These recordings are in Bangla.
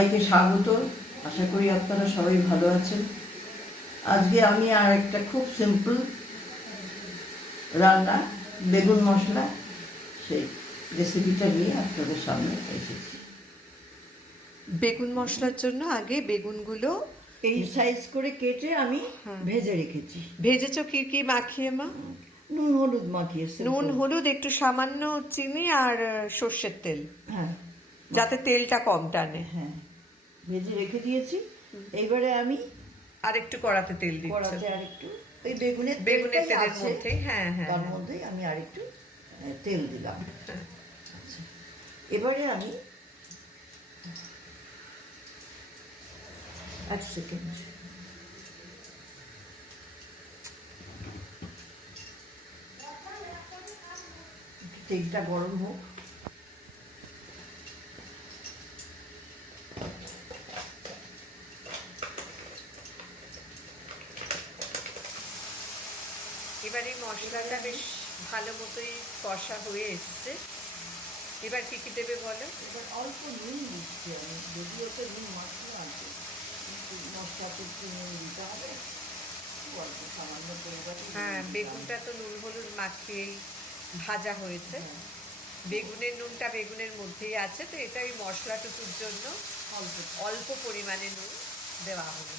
সবাইকে স্বাগত। আশা করি আপনারা সবাই ভালো আছেন। আজকে আমি আর একটা খুব সিম্পল রান্না, বেগুন মশলা, সেই রেসিপিটা নিয়ে আপনাদের সামনে এসেছি। বেগুন মশলার জন্য আগে বেগুনগুলো এই সাইজ করে কেটে আমি ভেজে রেখেছি। ভেজেছো কি কি মাখিয়ে মা? নুন হলুদ মাখিয়ে, নুন হলুদ, একটু সামান্য চিনি আর সর্ষের তেল, হ্যাঁ, যাতে তেলটা কম টানে। হ্যাঁ, ভেজে রেখে দিয়েছি। এইবারে আমি আর একটু কড়াতে তেল দিচ্ছি, কড়াতে আর একটু ওই বেগুনের বেগুনের তেলটাই তেলের আছে, মধ্যেই। হ্যাঁ হ্যাঁ, তার মধ্যেই আমি আর একটু তেল দিলাম। আচ্ছা, এবারে আমি এক সেকেন্ড, তেলটা গরম হোক। এবার এই মশলাটা বেশ ভালো মতোই কষা হয়ে এসছে। এবার কি কি দেবে বলো? এবার অল্প নুন দিচ্ছি আমি, যদিও তো নুন মশলা আছে, কিন্তু মশলাতে একটু নুন দিতে হবে, অল্প সামান্য পরিমাণে। হ্যাঁ, বেগুনটা তো নুন হলুদ মাখিয়েই ভাজা হয়েছে। বেগুনের নুনটা বেগুনের মধ্যেই আছে, তো এটা ওই মশলাটুকুর জন্য অল্প অল্প পরিমাণে নুন দেওয়া হবে।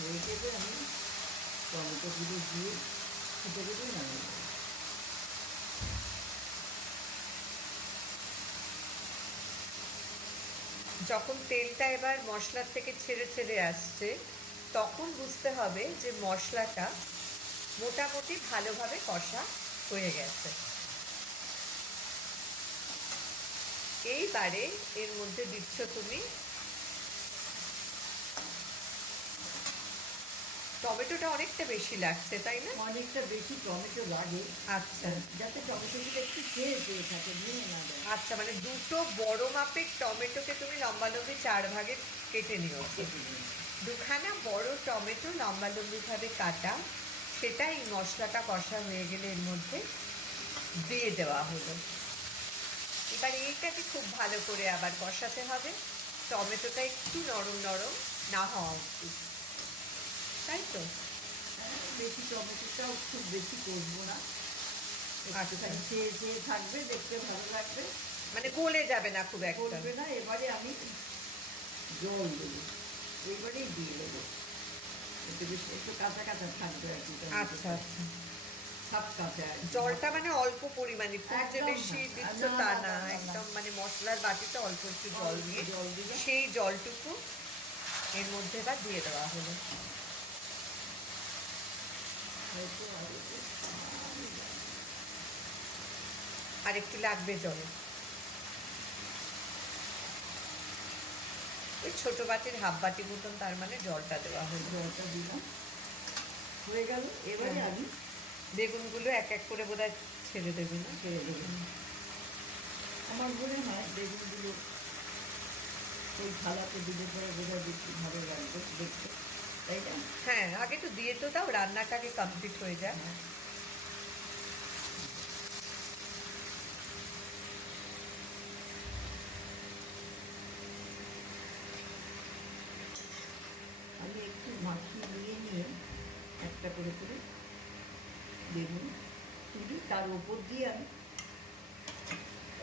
হয়ে গেলে আমি টমেটোগুলো দিয়ে ফুটে দেবে নামিয়ে দেবো। যখন তেলটা এবার মশলার থেকে ছেড়ে ছেড়ে আসছে, তখন বুঝতে হবে যে মশলাটা মোটামুটি ভালোভাবে কষা হয়ে গেছে। এইবারে এর মধ্যে দিচ্ছ তুমি টমেটোটা অনেকটা বেশি লাগছে, তাই না? অনেকটা বেশি টমেটো লাগে, আচ্ছা যাতে টমেটোগুলো একটু খেয়ে পেয়ে থাকে, ভেঙে না যায়। আচ্ছা, মানে দুটো বড় মাপের টমেটোকে তুমি লম্বালম্বি 4 ভাগে কেটে নিয়েছো। দুখানা বড় টমেটো লম্বালম্বি ভাবে কাটা, সেটা এই মশলাটা কষা হয়ে গেলে এর মধ্যে দিয়ে দেওয়া হলো। এবার এইটাকে খুব ভালো করে আবার কষাতে হবে, টমেটোটা একটু নরম নরম না হওয়া উচিত, তাই তো? বেশি টমেটোটাও খুব বেশি করবো না, আচ্ছা, খেয়ে খেয়ে থাকবে, দেখতে ভালো লাগবে, মানে গলে যাবে না খুব একটা। করবে না। এবারে আমি জল দেবো, এবারেই দিয়ে দেবো, একটু বেশি একটু কাঁচা কাঁচা থাকবে আর কি। আচ্ছা আচ্ছা, সব কাঁচা। জলটা মানে অল্প পরিমাণে, খুব যে একদম বেশি না, দিচ্ছ না, তা না, না, না, না, একদম মানে মশলার বাটিতে অল্প একটু জল দিয়ে জল দিলে সেই জলটুকু এর মধ্যে এবার দিয়ে দেওয়া হলো। হয়তো আর একটু লাগবে জল, ওই ছোট বাটির হাফ বাটি মতন, তার মানে জলটা দেওয়া হলো। জলটা দিলাম, হয়ে গেল। এবারে আমি বেগুনগুলো এক এক করে বোধহয় ছেড়ে দেবে না? ছেড়ে দেবো। আমার মনে হয় বেগুনগুলো ওই থালাতে দিলে পরে বোধহয় বেশি ভালো লাগবে দেখতে, তাই না? হ্যাঁ, আগে তো দিয়ে তো দাও, রান্নাটাকে কমপ্লিট হয়ে যায়। আমি একটু মাখিয়ে নিয়ে একটা করে করে বেগুন তুলি, তার উপর দিয়ে আমি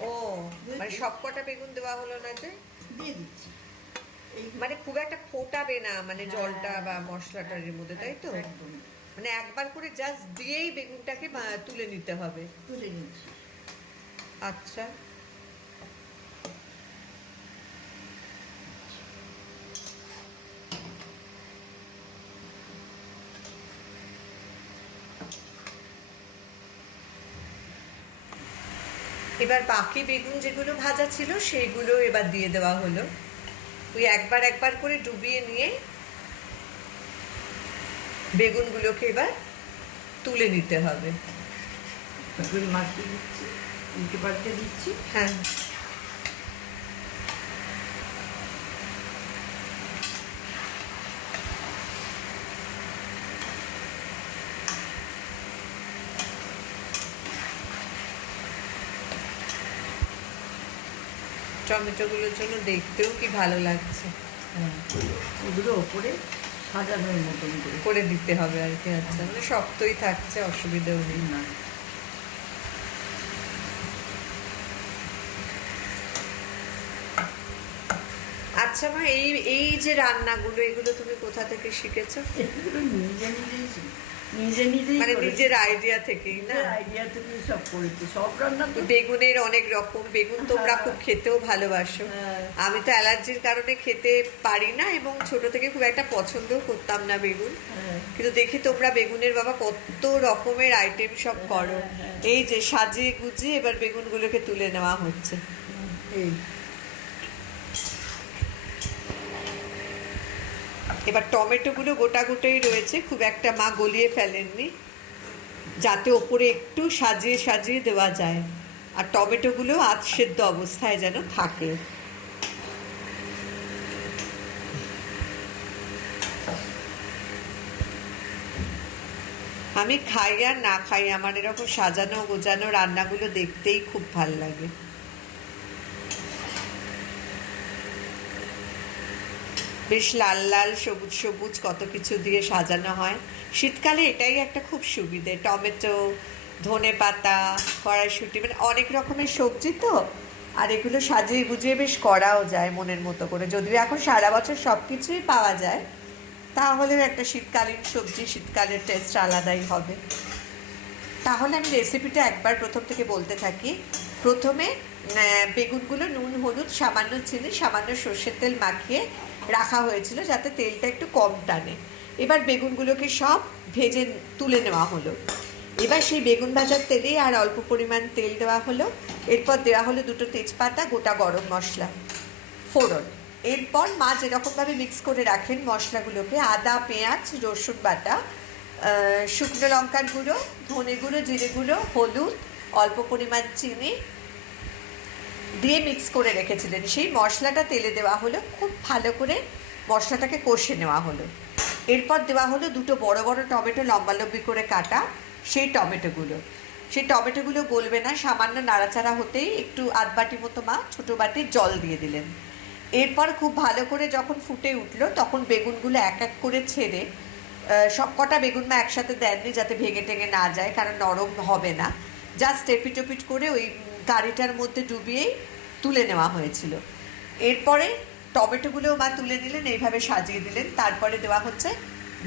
ও, মানে সব কটা বেগুন দেওয়া হলো না যে? দিয়ে দিচ্ছি। এই মানে খুব একটা ফোটাবে না, মানে জলটা বা মশলাটার এর মধ্যে, তাই তো? একদম মানে একবার করে জাস্ট দিয়েই বেগুনটাকে তুলে নিতে হবে। তুলে নিচ্ছি। আচ্ছা, এবার বাকি বেগুন যেগুলো ভাজা ছিল সেইগুলো এবার দিয়ে দেওয়া হলো। ওই একবার একবার করে ডুবিয়ে নিয়ে বেগুনগুলোকে এবার তুলে নিতে হবে। তারপরে মাখিয়ে দিচ্ছি, উল্টে পাল্টে দিচ্ছি। হ্যাঁ, টমেটোগুলোর জন্য দেখতেও কি ভালো লাগছে। হ্যাঁ, এগুলো ওপরে সাজানোর মতন করে করে দিতে হবে আর কি। আচ্ছা, মানে শক্তই থাকছে, অসুবিধাও নেই। না। আচ্ছা মা, এই এই যে রান্নাগুলো, এগুলো তুমি কোথা থেকে শিখেছো? এগুলো নিজে নিজেই মানে করেছি। নিজের আইডিয়া থেকেই না? আইডিয়া থেকে সব করেছি, সব রান্না তো। বেগুনের অনেক রকম বেগুন তোমরা খুব খেতেও ভালোবাসো। হ্যাঁ। আমি তো অ্যালার্জির কারণে খেতে পারি না, এবং ছোট থেকে খুব একটা পছন্দও করতাম না বেগুন। হ্যাঁ। কিন্তু দেখি তোমরা বেগুনের বাবা কত রকমের আইটেম সব করো। হ্যাঁ। এই যে সাজিয়ে গুজিয়ে এবার বেগুনগুলোকে তুলে নেওয়া হচ্ছে। এই এবার টমেটোগুলো গোটা গোটাই রয়েছে, খুব একটা মা গলিয়ে ফেলেননি, যাতে ওপরে একটু সাজিয়ে সাজিয়ে দেওয়া যায়, আর টমেটোগুলো আধ সেদ্ধ অবস্থায় যেন থাকে। আমি খাই আর না খাই, আমার এরকম সাজানো গোজানো রান্নাগুলো দেখতেই খুব ভাল লাগে। বেশ লাল লাল সবুজ সবুজ কত কিছু দিয়ে সাজানো হয়। শীতকালে এটাই একটা খুব সুবিধে, টমেটো, ধনেপাতা, কড়াইশুঁটি, মানে অনেক রকমের সবজি তো, আর এগুলো সাজিয়ে গুজিয়ে বেশ করাও যায় মনের মতো করে। যদিও এখন সারা বছর সব কিছুই পাওয়া যায়, তাহলেও একটা শীতকালীন সবজি, শীতকালের টেস্ট আলাদাই হবে। তাহলে আমি রেসিপিটা একবার প্রথম থেকে বলতে থাকি। প্রথমে বেগুনগুলো নুন, হলুদ, সামান্য চিনি, সামান্য সর্ষের তেল মাখিয়ে রাখা হয়েছিল যাতে তেলটা একটু কম টানে। এবার বেগুনগুলোকে সব ভেজে তুলে নেওয়া হলো। এবার সেই বেগুন ভাজার তেলে আর অল্প পরিমাণ তেল দেওয়া হলো। এরপর দেওয়া হলো 2টো তেজপাতা, গোটা গরম মশলা, ফোড়ন। এরপর মা যেরকমভাবে মিক্স করে রাখেন মশলাগুলোকে, আদা, পেঁয়াজ, রসুন বাটা, শুকনো লঙ্কার গুঁড়ো, ধনে গুঁড়ো, জিরে গুঁড়ো, হলুদ, অল্প পরিমাণ চিনি দিয়ে মিক্স করে রেখেছিলেন। সেই মশলাটা তেলে দেওয়া হলো, খুব ভালো করে মশলাটাকে কষে নেওয়া হলো। এরপর দেওয়া হলো 2টো বড় বড় টমেটো, লম্বালম্বি করে কাটা, সেই টমেটোগুলো গলবে না, সামান্য নাড়াচাড়া হতেই একটু আধ বাটি মতো মা ছোটো বাটির জল দিয়ে দিলেন। এরপর খুব ভালো করে যখন ফুটে উঠলো, তখন বেগুনগুলো এক এক করে ছেড়ে, সব কটা বেগুন মা একসাথে দেননি যাতে ভেঙে টেঙে না যায়, কারণ নরম হবে না, জাস্ট এপিটোপিট করে ওই কারিটার মধ্যে ডুবিয়েই তুলে নেওয়া হয়েছিল। এরপরে টমেটোগুলোও মা তুলে নিলেন, এইভাবে সাজিয়ে দিলেন। তারপরে দেওয়া হচ্ছে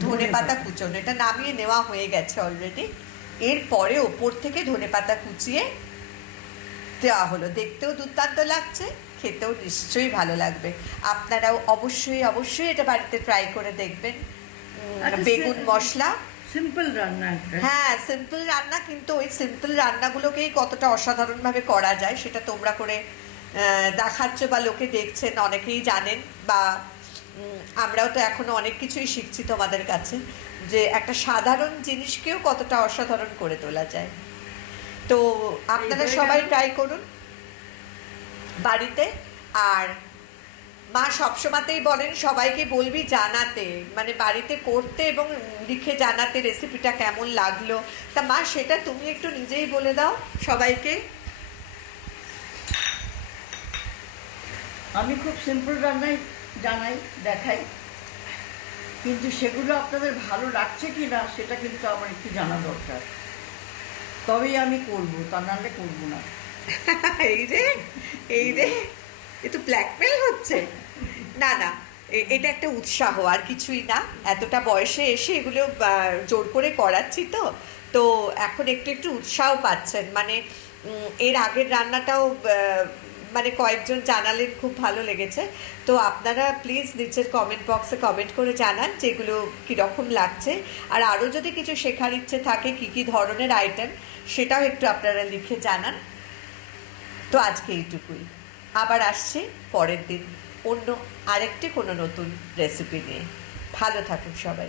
ধনেপাতা কুচনো, এটা নামিয়ে নেওয়া হয়ে গেছে অলরেডি। এরপরে ওপর থেকে ধনেপাতা কুচিয়ে দেওয়া হলো। দেখতেও দুর্দান্ত লাগছে, খেতেও নিশ্চয়ই ভালো লাগবে। আপনারাও অবশ্যই অবশ্যই এটা বাড়িতে ট্রাই করে দেখবেন। বেগুন মশলা সিম্পল রান্না একটা। হ্যাঁ, সিম্পল রান্না, কিন্তু ওই সিম্পল রান্নাগুলোকেই কতটা অসাধারণভাবে করা যায় সেটা তোমরা করে দেখাচ্ছ বা লোকে দেখছেন, অনেকেই জানেন, বা আমরাও তো এখনো অনেক কিছুই শিখছি তোমাদের কাছে, যে একটা সাধারণ জিনিসকেও কতটা অসাধারণ করে তোলা যায়। তো আপনারা সবাই ট্রাই করুন বাড়িতে। আর মা সবসময়তেই বলেন সবাইকে বলবি জানাতে, মানে বাড়িতে করতে এবং লিখে জানাতে রেসিপিটা কেমন লাগলো। তা মা, সেটা তুমি একটু নিজেই বলে দাও সবাইকে। আমি খুব সিম্পল রান্নাই জানাই, দেখাই, কিন্তু সেগুলো আপনাদের ভালো লাগছে কি না সেটা কিন্তু আমার একটু জানা দরকার, তবেই আমি করবো, তা নাহলে করবো না। এই রে, এই রে, এ তো ব্ল্যাকমেল হচ্ছে। না না, এটা একটা উৎসাহ, আর কিছুই না। এতটা বয়সে এসে এগুলো জোর করে করাচ্ছি তো, তো এখন একটু একটু উৎসাহ পাচ্ছেন। মানে এর আগের রান্নাটাও মানে কয়েকজন জানালেন খুব ভালো লেগেছে। তো আপনারা প্লিজ নিচের কমেন্ট বক্সে কমেন্ট করে জানান যেগুলো কীরকম লাগছে। আর আরও যদি কিছু শেখার ইচ্ছে থাকে, কী কী ধরনের আইটেম, সেটাও একটু আপনারা লিখে জানান। তো আজকে এইটুকুই, আবার আসছি পরের দিন অন্য আরেকটি কোনো নতুন রেসিপি নিয়ে। ভালো থাকুন সবাই।